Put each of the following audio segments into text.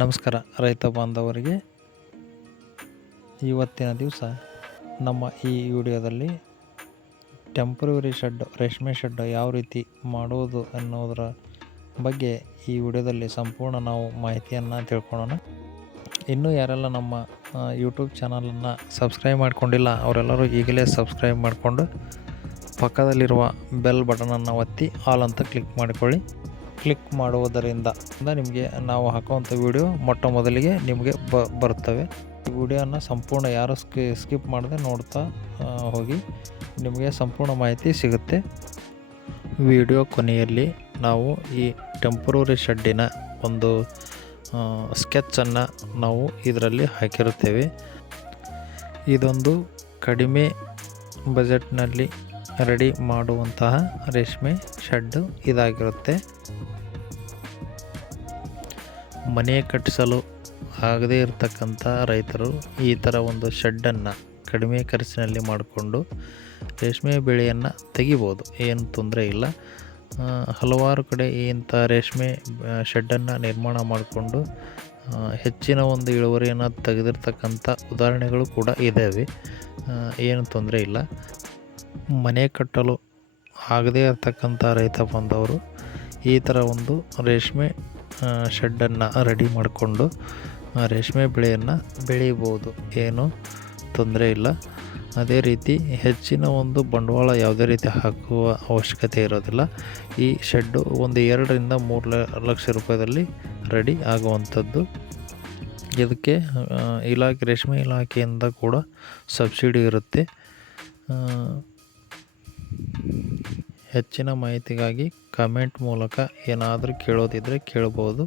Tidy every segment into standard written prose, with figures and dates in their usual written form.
ನಮಸ್ಕಾರ ರೈತ ಬಾಂಧವರಿಗೆ. ಇವತ್ತಿನ ದಿವಸ ನಮ್ಮ ಈ ವಿಡಿಯೋದಲ್ಲಿ ಟೆಂಪ್ರವರಿ ಶೆಡ್, ರೇಷ್ಮೆ ಶೆಡ್ ಯಾವ ರೀತಿ ಮಾಡೋದು ಅನ್ನೋದರ ಬಗ್ಗೆ ಈ ವಿಡಿಯೋದಲ್ಲಿ ಸಂಪೂರ್ಣ ನಾವು ಮಾಹಿತಿಯನ್ನು ತಿಳ್ಕೊಳ್ಳೋಣ. ಇನ್ನೂ ಯಾರೆಲ್ಲ ನಮ್ಮ ಯೂಟ್ಯೂಬ್ ಚಾನಲನ್ನು ಸಬ್ಸ್ಕ್ರೈಬ್ ಮಾಡ್ಕೊಂಡಿಲ್ಲ ಅವರೆಲ್ಲರೂ ಈಗಲೇ ಸಬ್ಸ್ಕ್ರೈಬ್ ಮಾಡಿಕೊಂಡು ಪಕ್ಕದಲ್ಲಿರುವ ಬೆಲ್ ಬಟನನ್ನು ಒತ್ತಿ ಆಲ್ ಅಂತ ಕ್ಲಿಕ್ ಮಾಡಿಕೊಳ್ಳಿ. ಕ್ಲಿಕ್ ಮಾಡುವುದರಿಂದ ನಿಮಗೆ ನಾವು ಹಾಕುವಂಥ ವಿಡಿಯೋ ಮೊಟ್ಟ ಮೊದಲಿಗೆ ನಿಮಗೆ ಬರುತ್ತವೆ. ಈ ವಿಡಿಯೋನ ಸಂಪೂರ್ಣ ಯಾರು ಸ್ಕಿಪ್ ಮಾಡದೆ ನೋಡ್ತಾ ಹೋಗಿ, ನಿಮಗೆ ಸಂಪೂರ್ಣ ಮಾಹಿತಿ ಸಿಗುತ್ತೆ. ವಿಡಿಯೋ ಕೊನೆಯಲ್ಲಿ ನಾವು ಈ ಟೆಂಪ್ರವರಿ ಶೆಡ್ಡಿನ ಒಂದು ಸ್ಕೆಚನ್ನು ನಾವು ಇದರಲ್ಲಿ ಹಾಕಿರುತ್ತೇವೆ. ಇದೊಂದು ಕಡಿಮೆ ಬಜೆಟ್ನಲ್ಲಿ ರೆಡಿ ಮಾಡುವಂತಹ ರೇಷ್ಮೆ ಶೆಡ್ಡು ಇದಾಗಿರುತ್ತೆ. ಮನೆ ಕಟ್ಟಿಸಲು ಆಗದೇ ಇರತಕ್ಕಂಥ ರೈತರು ಈ ಥರ ಒಂದು ಶೆಡ್ಡನ್ನು ಕಡಿಮೆ ಖರ್ಚಿನಲ್ಲಿ ಮಾಡಿಕೊಂಡು ರೇಷ್ಮೆ ಬೆಳೆಯನ್ನು ತೆಗಿಬೋದು, ಏನು ತೊಂದರೆ ಇಲ್ಲ. ಹಲವಾರು ಕಡೆ ಇಂಥ ರೇಷ್ಮೆ ಶೆಡ್ಡನ್ನು ನಿರ್ಮಾಣ ಮಾಡಿಕೊಂಡು ಹೆಚ್ಚಿನ ಒಂದು ಇಳುವರಿಯನ್ನು ತೆಗೆದಿರ್ತಕ್ಕಂಥ ಉದಾಹರಣೆಗಳು ಕೂಡ ಇದ್ದಾವೆ, ಏನು ತೊಂದರೆ ಇಲ್ಲ. ಮನೆ ಕಟ್ಟಲು ಆಗದೇ ಇರತಕ್ಕಂಥ ರೈತ ಬಾಂಧವರು ಈ ಥರ ಒಂದು ರೇಷ್ಮೆ ಶೆಡ್ಡನ್ನು ರೆಡಿ ಮಾಡಿಕೊಂಡು ರೇಷ್ಮೆ ಬೆಳೆಯನ್ನು ಬೆಳೀಬೋದು, ಏನು ತೊಂದರೆ ಇಲ್ಲ. ಅದೇ ರೀತಿ ಹೆಚ್ಚಿನ ಒಂದು ಬಂಡವಾಳ ಯಾವುದೇ ರೀತಿ ಹಾಕುವ ಅವಶ್ಯಕತೆ ಇರೋದಿಲ್ಲ. ಈ ಶೆಡ್ಡು ಒಂದು 2ರಿಂದ 3 ಲಕ್ಷ ರೂಪಾಯಿದಲ್ಲಿ ರೆಡಿ ಆಗುವಂಥದ್ದು. ಇದಕ್ಕೆ ರೇಷ್ಮೆ ಇಲಾಖೆಯಿಂದ ಕೂಡ ಸಬ್ಸಿಡಿ ಇರುತ್ತೆ. ಹೆಚ್ಚಿನ ಮಾಹಿತಿಗಾಗಿ ಕಮೆಂಟ್ ಮೂಲಕ ಏನಾದರೂ ಕೇಳೋದಿದ್ದರೆ ಕೇಳ್ಬೋದು.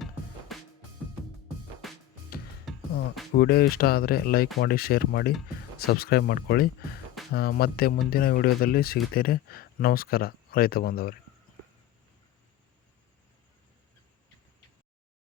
ವಿಡಿಯೋ ಇಷ್ಟ ಆದರೆ ಲೈಕ್ ಮಾಡಿ, ಶೇರ್ ಮಾಡಿ, ಸಬ್ಸ್ಕ್ರೈಬ್ ಮಾಡ್ಕೊಳ್ಳಿ. ಮತ್ತು ಮುಂದಿನ ವಿಡಿಯೋದಲ್ಲಿ ಸಿಗ್ತೇನೆ. ನಮಸ್ಕಾರ ರೈತ ಬಾಂಧವರೇ.